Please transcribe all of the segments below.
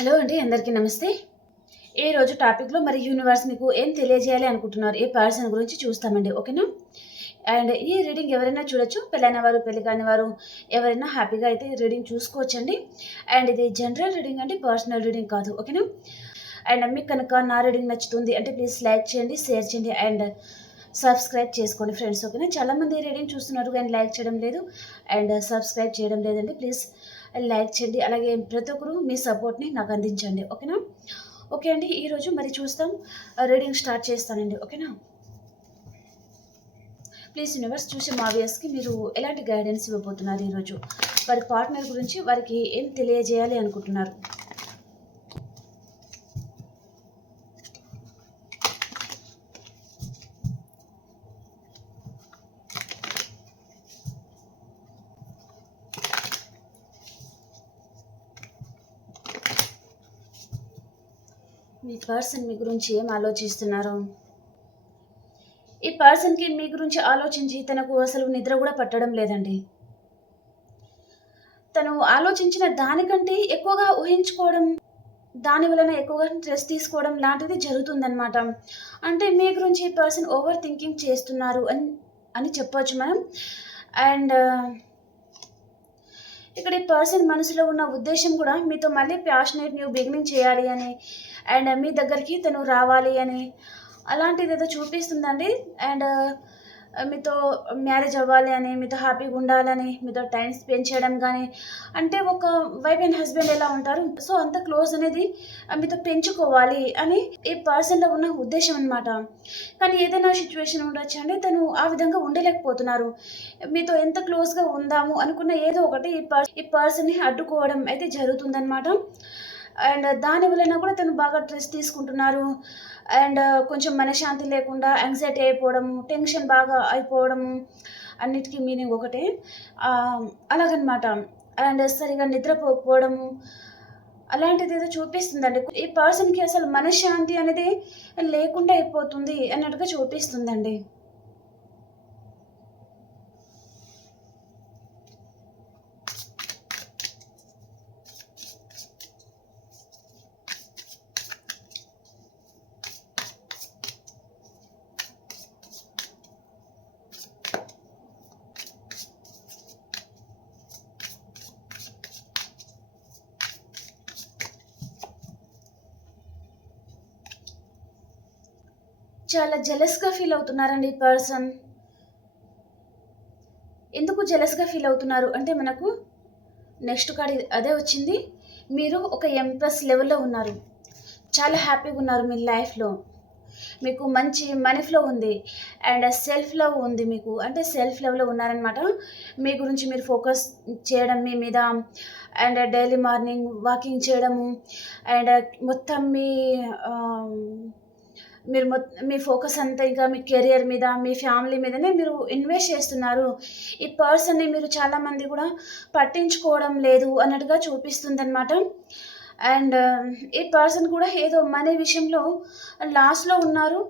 Hello అండి అందరికీ నమస్తే. ఈ రోజు టాపిక్లో మరి యూనివర్స్ మీకు ఏం తెలియజేయాలి అనుకుంటున్నారు ఏ పర్సన్ గురించి చూస్తామండి ఓకేనా? అండ్ ఈ రీడింగ్ ఎవరైనా చూడొచ్చు పెళ్ళైన వారు పెళ్ళి కాని వారు ఎవరైనా హ్యాపీగా అయితే రీడింగ్ చూసుకోవచ్చండి. అండ్ ఇది జనరల్ రీడింగ్ అండి పర్సనల్ రీడింగ్ కాదు ఓకేనా? అండ్ మీకు కనుక నా రీడింగ్ నచ్చుతుంది అంటే ప్లీజ్ లైక్ చేయండి షేర్ చేయండి అండ్ సబ్స్క్రైబ్ చేసుకోండి ఫ్రెండ్స్ ఓకేనా? చాలామంది రీడింగ్ చూస్తున్నారు కానీ లైక్ చేయడం లేదు అండ్ సబ్స్క్రైబ్ చేయడం లేదండి ప్లీజ్ లైక్ చేయండి. అలాగే ప్రతి ఒక్కరు మీ సపోర్ట్ని నాకు అందించండి. ఓకేనా? ఓకే అండి. ఈరోజు మరి చూస్తాం. రీడింగ్ స్టార్ట్ చేస్తానండి. ఓకేనా? ప్లీజ్ యూనివర్స్ చూసి మా వ్యూస్కి మీరు ఎలాంటి గైడెన్స్ ఇవ్వబోతున్నారు ఈరోజు వారి పార్ట్నర్ గురించి వారికి ఏం తెలియజేయాలి అనుకుంటున్నారు? మీ పర్సన్ మీ గురించి ఏం ఆలోచిస్తున్నారు? ఈ పర్సన్కి మీ గురించి ఆలోచించి తనకు అసలు నిద్ర కూడా పట్టడం లేదండి. తను ఆలోచించిన దానికంటే ఎక్కువగా ఊహించుకోవడం దాని వలన ఎక్కువగా స్ట్రెస్ తీసుకోవడం లాంటిది జరుగుతుందన్నమాట. అంటే మీ గురించి ఈ పర్సన్ ఓవర్ థింకింగ్ చేస్తున్నారు అని అని చెప్పవచ్చు మనం. అండ్ ఇక్కడ ఈ పర్సన్ మనసులో ఉన్న ఉద్దేశం కూడా మీతో మళ్ళీ ప్యాషనేట్ న్యూ బిగినింగ్ చేయాలి అని అండ్ మీ దగ్గరికి తను రావాలి అని అలాంటిది ఏదో చూపిస్తుందండి. అండ్ మీతో మ్యారేజ్ అవ్వాలి అని మీతో హ్యాపీగా ఉండాలని మీతో టైం స్పెండ్ చేయడం కానీ అంటే ఒక వైఫ్ అండ్ హస్బెండ్ ఎలా ఉంటారు? సో అంత క్లోజ్ అనేది మీతో పెంచుకోవాలి అని ఈ పర్సన్లో ఉన్న ఉద్దేశం అనమాట కానీ ఏదైనా సిచ్యువేషన్ ఉండొచ్చు అండి తను ఆ విధంగా ఉండలేకపోతున్నారు. మీతో ఎంత క్లోజ్గా ఉందాము అనుకున్న ఏదో ఒకటి ఈ పర్ ఈ పర్సన్ని అడ్డుకోవడం అయితే జరుగుతుందనమాట అండ్ దాని వలన కూడా తను బాగా స్ట్రెస్ తీసుకుంటున్నారు. అండ్ కొంచెం మనశ్శాంతి లేకుండా యాంగ్జైటీ అయిపోవడము టెన్షన్ బాగా అయిపోవడము అన్నిటికీ మీనింగ్ ఒకటే. అలాగనమాట. అండ్ సరిగా నిద్రపోకపోవడము అలాంటిది ఏదో చూపిస్తుందండి. ఈ పర్సన్కి అసలు మనశ్శాంతి అనేది లేకుండా అయిపోతుంది అన్నట్టుగా చూపిస్తుందండి. చాలా జెలస్గా ఫీల్ అవుతున్నారండి పర్సన్ ఎందుకు జెలస్గా ఫీల్ అవుతున్నారు? అంటే మనకు నెక్స్ట్ కార్డ్ అదే వచ్చింది. మీరు ఒక ఎంప్రెస్ లెవెల్లో ఉన్నారు. చాలా హ్యాపీగా ఉన్నారు మీ లైఫ్లో మీకు మంచి మనీ ఫ్లో ఉంది. అండ్ సెల్ఫ్ లవ్ ఉంది మీకు. అంటే సెల్ఫ్ లవ్లో ఉన్నారనమాట మీ గురించి మీరు ఫోకస్ చేయడం మీ మీద. అండ్ డైలీ మార్నింగ్ వాకింగ్ చేయడము. అండ్ మొత్తం మీ um, మీరు మీ ఫోకస్ అంతా ఇంకా మీ కెరియర్ మీద మీ ఫ్యామిలీ మీదనే మీరు ఇన్వెస్ట్ చేస్తున్నారు. ఈ పర్సన్ని మీరు చాలామంది కూడా పట్టించుకోవడం లేదు అన్నట్టుగా చూపిస్తుంది అనమాట అండ్ ఈ పర్సన్ కూడా ఏదో మనీ విషయంలో లాస్లో ఉన్నారు.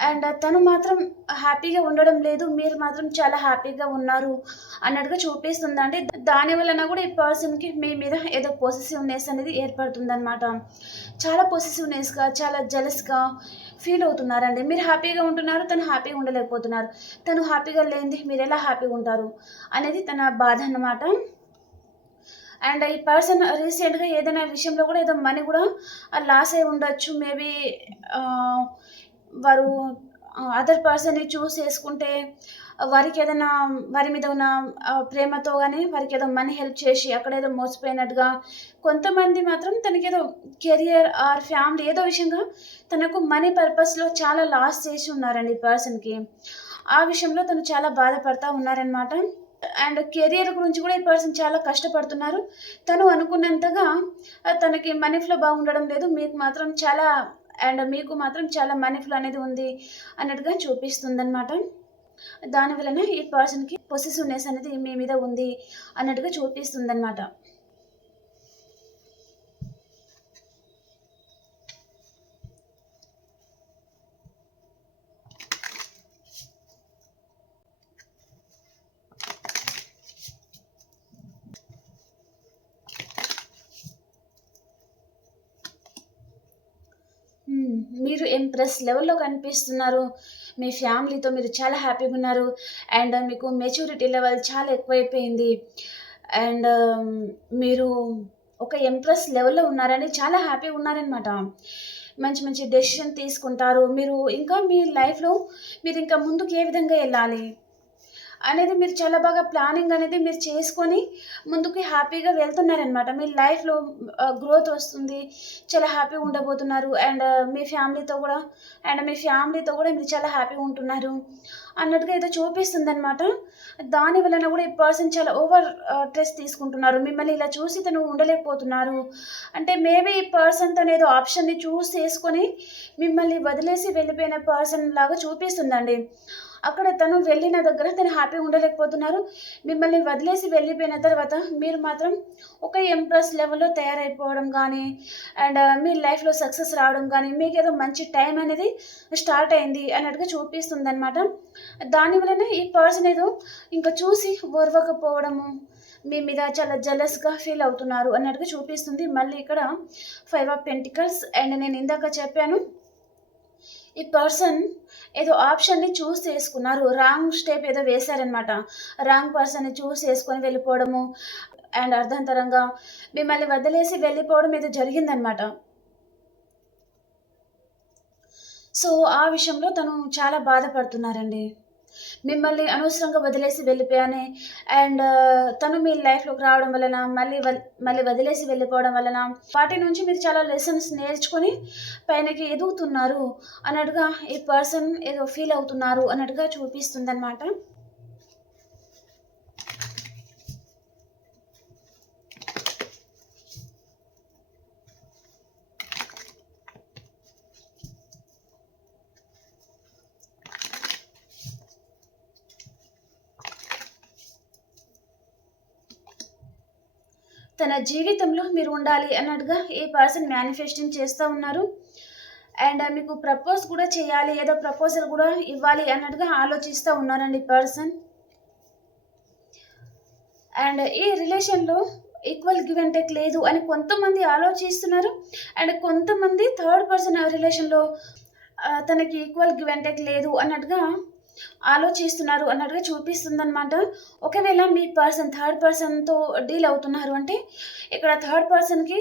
అండ్ తను మాత్రం హ్యాపీగా ఉండడం లేదు మీరు మాత్రం చాలా హ్యాపీగా ఉన్నారు అన్నట్టుగా చూపిస్తుంది అంటే దాని వలన కూడా ఈ పర్సన్కి మీ మీద ఏదో పొసెసివ్నెస్ అనేది ఏర్పడుతుంది చాలా పొసెసివ్నెస్గా చాలా జలస్గా ఫీల్ అవుతున్నారండి. మీరు హ్యాపీగా ఉంటున్నారు తను హ్యాపీగా ఉండలేకపోతున్నారు. తను హ్యాపీగా లేనిది మీరు ఎలా హ్యాపీగా ఉంటారు అనేది తన బాధ అన్నమాట. అండ్ ఈ పర్సన్ రీసెంట్గా ఏదైనా విషయంలో కూడా ఏదో మనీ కూడా లాస్ అయి ఉండొచ్చు మేబీ వారు అదర్ పర్సన్ని చూస్ చేసుకుంటే వారికి ఏదైనా వారి మీద ఉన్న ప్రేమతో కానీ వారికి ఏదో మనీ హెల్ప్ చేసి అక్కడ ఏదో మోసపోయినట్టుగా కొంతమంది మాత్రం తనకి ఏదో కెరియర్ ఆర్ ఫ్యామిలీ ఏదో విషయంగా తనకు మనీ పర్పస్లో చాలా లాస్ చేసి ఉన్నారండి ఈ పర్సన్కి ఆ విషయంలో తను చాలా బాధపడతా ఉన్నారనమాట అండ్ కెరియర్ గురించి కూడా ఈ పర్సన్ చాలా కష్టపడుతున్నారు. తను అనుకున్నంతగా తనకి మనీ ఫ్లో బాగుండడం లేదు. మీకు మాత్రం చాలా అండ్ మీకు మాత్రం చాలా మనీ ఫ్లో అనేది ఉంది అన్నట్టుగా చూపిస్తుంది అనమాట దాని వలన ఈ పర్సన్కి పొసెసివ్నెస్ అనేది మీ మీద ఉంది అన్నట్టుగా చూపిస్తుంది అనమాట మీరు ఇంప్రెస్ లెవెల్లో కనిపిస్తున్నారు. మీ ఫ్యామిలీతో మీరు చాలా హ్యాపీగా ఉన్నారు. అండ్ మీకు మెచ్యూరిటీ లెవెల్ చాలా ఎక్కువైపోయింది. అండ్ um, మీరు ఒక ఇంప్రెస్ లెవెల్లో ఉన్నారని చాలా హ్యాపీగా ఉన్నారనమాట మంచి మంచి డెసిషన్ తీసుకుంటారు. మీరు ఇంకా మీ లైఫ్లో మీరు ఇంకా ముందుకు ఏ విధంగా వెళ్ళాలి? అనేది మీరు చాలా బాగా ప్లానింగ్ అనేది మీరు చేసుకొని ముందుకు హ్యాపీగా వెళ్తున్నారనమాట మీ లైఫ్లో గ్రోత్ వస్తుంది చాలా హ్యాపీగా ఉండబోతున్నారు అండ్ మీ ఫ్యామిలీతో కూడా అండ్ మీ ఫ్యామిలీతో కూడా మీరు చాలా హ్యాపీగా ఉంటున్నారు అన్నట్టుగా ఏదో చూపిస్తుంది అనమాట దాని వలన కూడా ఈ పర్సన్ చాలా ఓవర్ స్ట్రెస్ తీసుకుంటున్నారు. మిమ్మల్ని ఇలా చూసి తను ఉండలేకపోతున్నారు. అంటే మేబీ ఈ పర్సన్ తను ఏదో ఆప్షన్ని చూస్ చేసుకొని మిమ్మల్ని వదిలేసి వెళ్ళిపోయిన పర్సన్ లాగా చూపిస్తుందండి. అక్కడ తను వెళ్ళిన దగ్గర తను హ్యాపీగా ఉండలేకపోతున్నారు. మిమ్మల్ని వదిలేసి వెళ్ళిపోయిన తర్వాత మీరు మాత్రం ఒక ఎంప్రెస్ లెవెల్లో తయారైపోవడం కానీ అండ్ మీ లైఫ్లో సక్సెస్ రావడం కానీ మీకు ఏదో మంచి టైం అనేది స్టార్ట్ అయింది అన్నట్టుగా చూపిస్తుంది అనమాట దానివలన ఈ పర్సన్ ఏదో ఇంకా చూసి ఓర్వకపోవడము మీ మీద చాలా జలస్గా ఫీల్ అవుతున్నారు అన్నట్టుగా చూపిస్తుంది. మళ్ళీ ఇక్కడ ఫైవ్ ఆఫ్ పెంటికల్స్ అండ్ నేను ఇందాక చెప్పాను ఈ పర్సన్ ఏదో ఆప్షన్ని చూస్ చేసుకున్నారు. రాంగ్ స్టెప్ ఏదో వేశారనమాట రాంగ్ పర్సన్ని చూస్ చేసుకొని వెళ్ళిపోవడము అండ్ అర్ధంతరంగా మిమ్మల్ని వదిలేసి వెళ్ళిపోవడం ఏదో జరిగిందనమాట సో ఆ విషయంలో తను చాలా బాధపడుతున్నారండి. మిమ్మల్ని అనవసరంగా వదిలేసి వెళ్ళిపోయానే. అండ్ తను మీ లైఫ్లోకి రావడం వలన మళ్ళీ మళ్ళీ వదిలేసి వెళ్ళిపోవడం వలన వాటి నుంచి మీరు చాలా లెసన్స్ నేర్చుకొని పైనకి ఎదుగుతున్నారు అన్నట్టుగా ఈ పర్సన్ ఏదో ఫీల్ అవుతున్నారు అన్నట్టుగా చూపిస్తుంది అనమాట తన జీవితంలో మీరు ఉండాలి అన్నట్టుగా ఈ పర్సన్ మేనిఫెస్టింగ్ చేస్తూ ఉన్నారు. అండ్ uh, మీకు ప్రపోజ్ కూడా చేయాలి ఏదో ప్రపోజల్ కూడా ఇవ్వాలి అన్నట్టుగా ఆలోచిస్తూ ఉన్నారండి పర్సన్ అండ్ ఈ రిలేషన్లో ఈక్వల్ గివ్ అండ్ టేక్ లేదు అని కొంతమంది ఆలోచిస్తున్నారు. అండ్ కొంతమంది థర్డ్ పర్సన్ రిలేషన్లో తనకి ఈక్వల్ గివ్ అండ్ టేక్ లేదు అన్నట్టుగా ఆలోచిస్తున్నారు అన్నట్టుగా చూపిస్తుంది అనమాట ఒకవేళ మీ పర్సన్ థర్డ్ పర్సన్తో డీల్ అవుతున్నారు అంటే ఇక్కడ థర్డ్ పర్సన్కి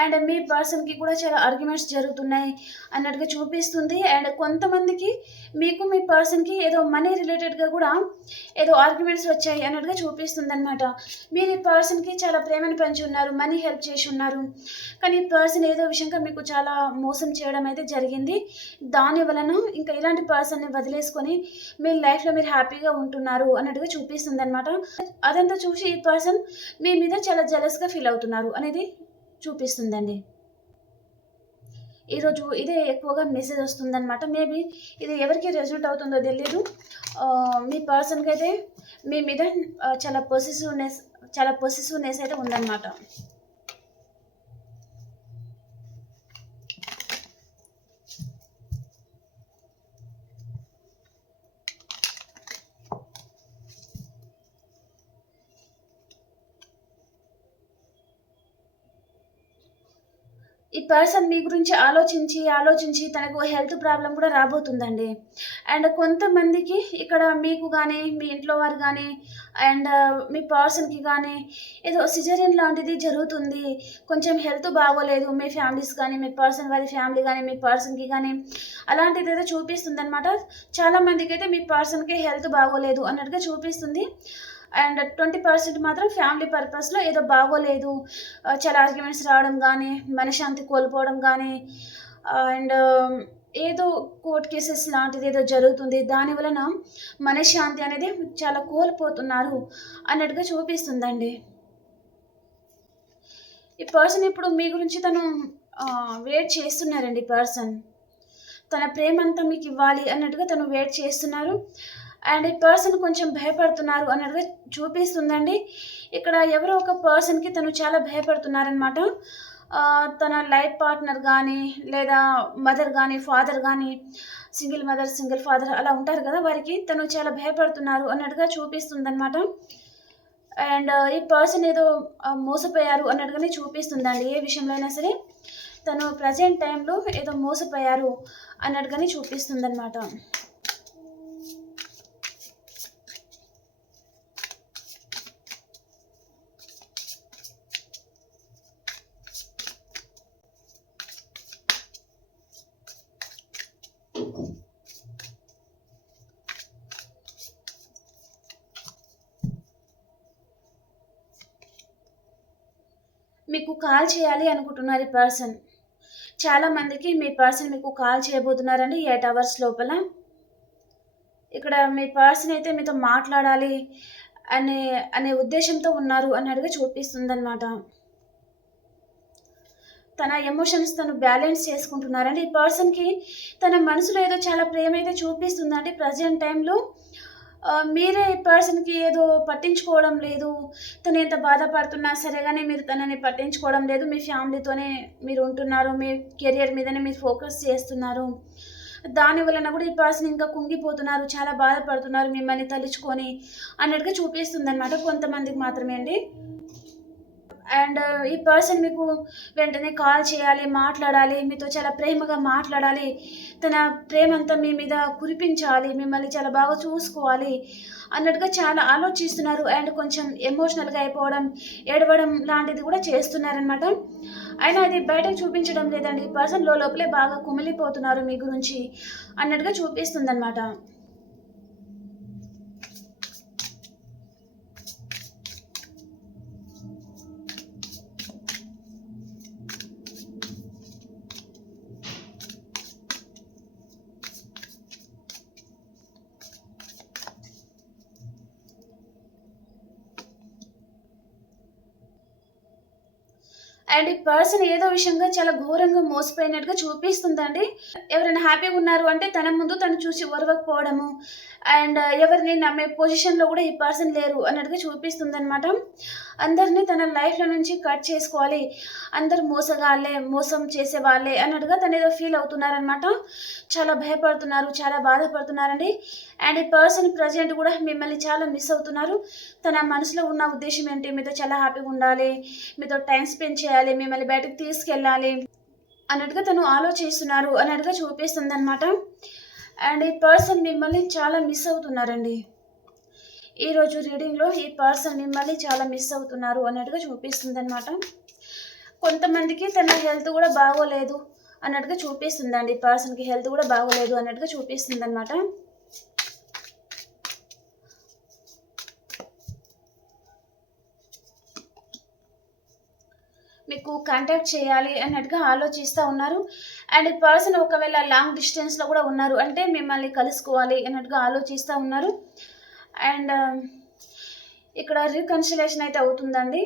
అండ్ మీ పర్సన్కి కూడా చాలా ఆర్గ్యుమెంట్స్ జరుగుతున్నాయి అన్నట్టుగా చూపిస్తుంది. అండ్ కొంతమందికి మీకు మీ పర్సన్కి ఏదో మనీ రిలేటెడ్గా కూడా ఏదో ఆర్గ్యుమెంట్స్ వచ్చాయి అన్నట్టుగా చూపిస్తుంది అనమాట మీరు ఈ పర్సన్కి చాలా ప్రేమను పంచి ఉన్నారు మనీ హెల్ప్ చేసి ఉన్నారు. కానీ ఈ పర్సన్ ఏదో విషయంగా మీకు చాలా మోసం చేయడం అయితే జరిగింది. దాని వలన ఇంకా ఇలాంటి పర్సన్ని వదిలేసుకొని మీ లైఫ్లో మీరు హ్యాపీగా ఉంటున్నారు అన్నట్టుగా చూపిస్తుంది అనమాట అదంతా చూసి ఈ పర్సన్ మీ మీద చాలా జలస్గా ఫీల్ అవుతున్నారు అనేది చూపిస్తుందండి. ఈరోజు ఇదే ఎక్కువగా మెసేజ్ వస్తుందన్నమాట. మేబీ ఇది ఎవరికి రిజల్ట్ అవుతుందో తెలియదు మీ పర్సన్కి అయితే మీ మీద చాలా పొసిసివ్నెస్ చాలా పొసిసివ్నెస్ అయితే ఉందన్నమాట. ఈ పర్సన్ మీ గురించి ఆలోచించి ఆలోచించి తనకు హెల్త్ ప్రాబ్లం కూడా రాబోతుందండి. అండ్ కొంతమందికి ఇక్కడ మీకు కానీ మీ ఇంట్లో వారు కానీ అండ్ మీ పర్సన్కి కానీ ఏదో సిజరియన్ లాంటిది జరుగుతుంది. కొంచెం హెల్త్ బాగోలేదు మీ ఫ్యామిలీస్ కానీ మీ పర్సన్ వారి ఫ్యామిలీ కానీ మీ పర్సన్కి కానీ అలాంటిది ఏదో చూపిస్తుంది అనమాట చాలామందికి అయితే మీ పర్సన్కి హెల్త్ బాగోలేదు అన్నట్టుగా చూపిస్తుంది. అండ్ ట్వంటీ పర్సెంట్ మాత్రం ఫ్యామిలీ పర్పస్లో ఏదో బాగోలేదు. చాలా ఆర్గ్యుమెంట్స్ రావడం కానీ మనశ్శాంతి కోల్పోవడం కానీ అండ్ ఏదో కోర్ట్ కేసెస్ లాంటిది ఏదో జరుగుతుంది. దాని వలన మనశ్శాంతి అనేది చాలా కోల్పోతున్నారు అన్నట్టుగా చూపిస్తుందండి. ఈ పర్సన్ ఇప్పుడు మీ గురించి తను వెయిట్ చేస్తున్నారండి పర్సన్ తన ప్రేమ అంతా మీకు ఇవ్వాలి అన్నట్టుగా తను వెయిట్ చేస్తున్నారు. అండ్ ఈ పర్సన్ కొంచెం భయపడుతున్నారు అన్నట్టుగా చూపిస్తుందండి. ఇక్కడ ఎవరో ఒక పర్సన్కి తను చాలా భయపడుతున్నారనమాట తన లైఫ్ పార్ట్నర్ కానీ లేదా మదర్ కానీ ఫాదర్ కానీ సింగిల్ మదర్ సింగిల్ ఫాదర్ అలా ఉంటారు కదా వారికి. తను చాలా భయపడుతున్నారు అన్నట్టుగా చూపిస్తుంది అనమాట అండ్ ఈ పర్సన్ ఏదో మోసపోయారు అన్నట్టుగానే చూపిస్తుందండి. ఏ విషయంలో అయినా సరే తను ప్రజెంట్ టైంలో ఏదో మోసపోయారు అన్నట్టుగానే చూపిస్తుంది మీకు కాల్ చేయాలి అనుకుంటున్నారు ఈ పర్సన్. చాలామందికి మీ పర్సన్ మీకు కాల్ చేయబోతున్నారండి ఎయిట్ అవర్స్ లోపల. ఇక్కడ మీ పర్సన్ అయితే మీతో మాట్లాడాలి అనే అనే ఉద్దేశంతో ఉన్నారు అన్నట్టుగా చూపిస్తుందన్నమాట. తన ఎమోషన్స్ తను బ్యాలెన్స్ చేసుకుంటున్నారండి. ఈ పర్సన్కి తన మనసులో ఏదో చాలా ప్రేమ అయితే చూపిస్తుందండి. ప్రజెంట్ టైంలో మీరే ఈ పర్సన్కి ఏదో పట్టించుకోవడం లేదు తను ఎంత బాధపడుతున్నా సరే కానీ మీరు తనని పట్టించుకోవడం లేదు మీ ఫ్యామిలీతోనే మీరు ఉంటున్నారు మీ కెరియర్ మీదనే మీరు ఫోకస్ చేస్తున్నారు. దాని వలన కూడా ఈ పర్సన్ ఇంకా కుంగిపోతున్నారు చాలా బాధపడుతున్నారు మిమ్మల్ని తలుచుకొని అన్నట్టుగా చూపిస్తుంది అనమాట కొంతమందికి మాత్రమే అండి. అండ్ ఈ పర్సన్ మీకు వెంటనే కాల్ చేయాలి మాట్లాడాలి మీతో చాలా ప్రేమగా మాట్లాడాలి. తన ప్రేమంతా మీ మీద కురిపించాలి మిమ్మల్ని చాలా బాగా చూసుకోవాలి అన్నట్టుగా చాలా ఆలోచిస్తున్నారు. అండ్ కొంచెం ఎమోషనల్గా అయిపోవడం ఏడవడం లాంటిది కూడా చేస్తున్నారనమాట అయినా అది బయటకు చూపించడం లేదండి. ఈ పర్సన్ లోపలే బాగా కుమిలిపోతున్నారు మీ గురించి అన్నట్టుగా చూపిస్తుందన్నమాట. అండ్ ఈ పర్సన్ ఏదో విషయంగా చాలా ఘోరంగా మోసపోయినట్టుగా చూపిస్తుందండి. ఎవరైనా హ్యాపీగా ఉన్నారు అంటే తన ముందు తను చూసి ఒరవకపోవడము అండ్ ఎవరిని నమ్మే పొజిషన్లో కూడా ఈ పర్సన్ లేరు అన్నట్టుగా చూపిస్తుంది అనమాట అందరినీ తన లైఫ్లో నుంచి కట్ చేసుకోవాలి. అందరు మోసగాళ్ళే మోసం చేసే వాళ్ళే అన్నట్టుగా తను ఏదో ఫీల్ అవుతున్నారనమాట చాలా భయపడుతున్నారు చాలా బాధపడుతున్నారండి. అండ్ ఈ పర్సన్ ప్రజెంట్ కూడా మిమ్మల్ని చాలా మిస్ అవుతున్నారు. తన మనసులో ఉన్న ఉద్దేశం ఏంటి? మీతో చాలా హ్యాపీగా ఉండాలి. మీతో టైం స్పెండ్ చేయాలి. మిమ్మల్ని బయటకు తీసుకెళ్ళాలి అన్నట్టుగా తను ఆలోచిస్తున్నారు. అన్నట్టుగా చూపిస్తుంది అనమాట అండ్ ఈ పర్సన్ మిమ్మల్ని చాలా మిస్ అవుతున్నారండి. ఈరోజు రీడింగ్లో ఈ పర్సన్ మిమ్మల్ని చాలా మిస్ అవుతున్నారు అన్నట్టుగా చూపిస్తుంది అనమాట కొంతమందికి తన హెల్త్ కూడా బాగోలేదు అన్నట్టుగా చూపిస్తుందండి. ఈ పర్సన్కి హెల్త్ కూడా బాగోలేదు అన్నట్టుగా చూపిస్తుంది అనమాట మీకు కాంటాక్ట్ చేయాలి అన్నట్టుగా ఆలోచిస్తూ ఉన్నారు. అండ్ ఈ పర్సన్ ఒకవేళ లాంగ్ డిస్టెన్స్లో కూడా ఉన్నారు అంటే మిమ్మల్ని కలుసుకోవాలి అన్నట్టుగా ఆలోచిస్తూ ఉన్నారు. అండ్ um, ఇక్కడ రీకన్సిలేషన్ అయితే అవుతుందండి.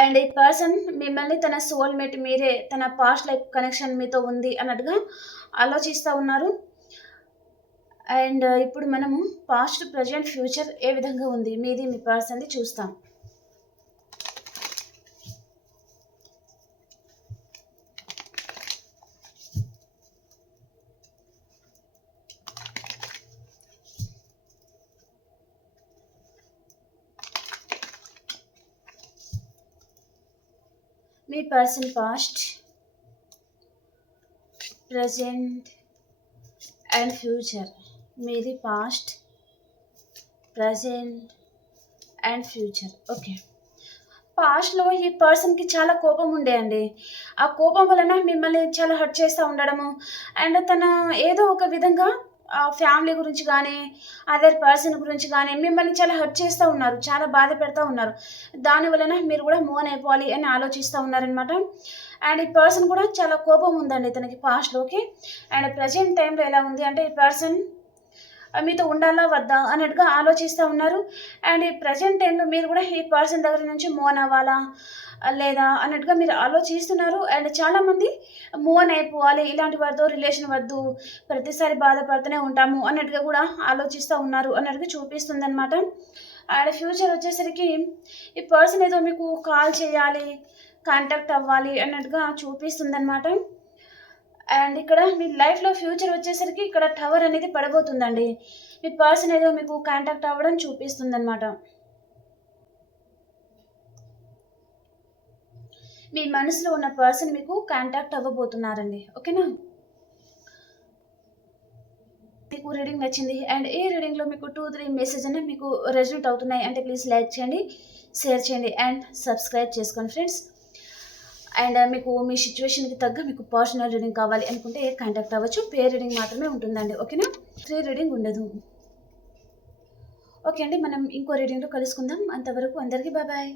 అండ్ ఈ పర్సన్ మిమ్మల్ని తన సోల్మేట్ మీరే తన పాస్ట్ లైఫ్ కనెక్షన్ మీతో ఉంది అన్నట్టుగా ఆలోచిస్తూ ఉన్నారు. అండ్ uh, ఇప్పుడు మనము పాస్ట్ ప్రజెంట్ ఫ్యూచర్ ఏ విధంగా ఉంది? మీది మీ పర్సన్ది చూస్తాం. Every person past present and future మీది past present and future okay పాస్ట్లో ఈ పర్సన్కి చాలా కోపం ఉండే అండి. ఆ కోపం వలన మిమ్మల్ని చాలా హర్ట్ చేస్తూ ఉండడము. అండ్ తన ఏదో ఒక విధంగా ఫ్యామిలీ గురించి కానీ అదర్ పర్సన్ గురించి కానీ మిమ్మల్ని చాలా హర్ట్ చేస్తూ ఉన్నారు చాలా బాధ పెడతా ఉన్నారు. దాని వలన మీరు కూడా మోన్ అయిపోవాలి అని ఆలోచిస్తూ ఉన్నారనమాట అండ్ ఈ పర్సన్ కూడా చాలా కోపం ఉందండి తనకి పాస్ట్లోకి అండ్ ప్రజెంట్ టైంలో ఎలా ఉంది అంటే ఈ పర్సన్ మీతో ఉండాలా వద్దా? అన్నట్టుగా ఆలోచిస్తూ ఉన్నారు. అండ్ ఈ ప్రజెంట్ టైంలో మీరు కూడా ఈ పర్సన్ దగ్గర నుంచి మోన్ అవ్వాలా లేదా? అన్నట్టుగా మీరు ఆలోచిస్తున్నారు. అండ్ చాలామంది మోన్ అయిపోవాలి ఇలాంటి వారితో రిలేషన్ వద్దు ప్రతిసారి బాధపడుతూనే ఉంటాము అన్నట్టుగా కూడా ఆలోచిస్తూ ఉన్నారు అన్నట్టుగా చూపిస్తుంది అనమాట అండ్ ఫ్యూచర్ వచ్చేసరికి ఈ పర్సన్ ఏదో మీకు కాల్ చేయాలి కాంటాక్ట్ అవ్వాలి అన్నట్టుగా చూపిస్తుంది అనమాట అండ్ ఇక్కడ మీ లైఫ్లో ఫ్యూచర్ వచ్చేసరికి ఇక్కడ టవర్ అనేది పడబోతుందండి మీ పర్సన్ ఏదో మీకు కాంటాక్ట్ అవ్వడం చూపిస్తుంది అనమాట మీ మనసులో ఉన్న పర్సన్ మీకు కాంటాక్ట్ అవ్వబోతున్నారండి. ఓకేనా? మీకు రీడింగ్ నచ్చింది. అండ్ ఈ రీడింగ్లో మీకు టూ త్రీ మెసేజ్ అనేది మీకు రెజల్ట్ అవుతున్నాయి. అంటే ప్లీజ్ లైక్ చేయండి షేర్ చేయండి అండ్ సబ్స్క్రైబ్ చేసుకోండి ఫ్రెండ్స్. అండ్ మీకు మీ సిచ్యువేషన్కి తగ్గ మీకు పర్సనల్ రీడింగ్ కావాలి అనుకుంటే కాంటాక్ట్ అవ్వచ్చు. పే రీడింగ్ మాత్రమే ఉంటుందండి. ఓకేనా ఫ్రీ రీడింగ్ ఉండదు. ఓకే అండి మనం ఇంకో రీడింగ్లో కలుసుకుందాం. అంతవరకు అందరికీ బాయ్ బాయ్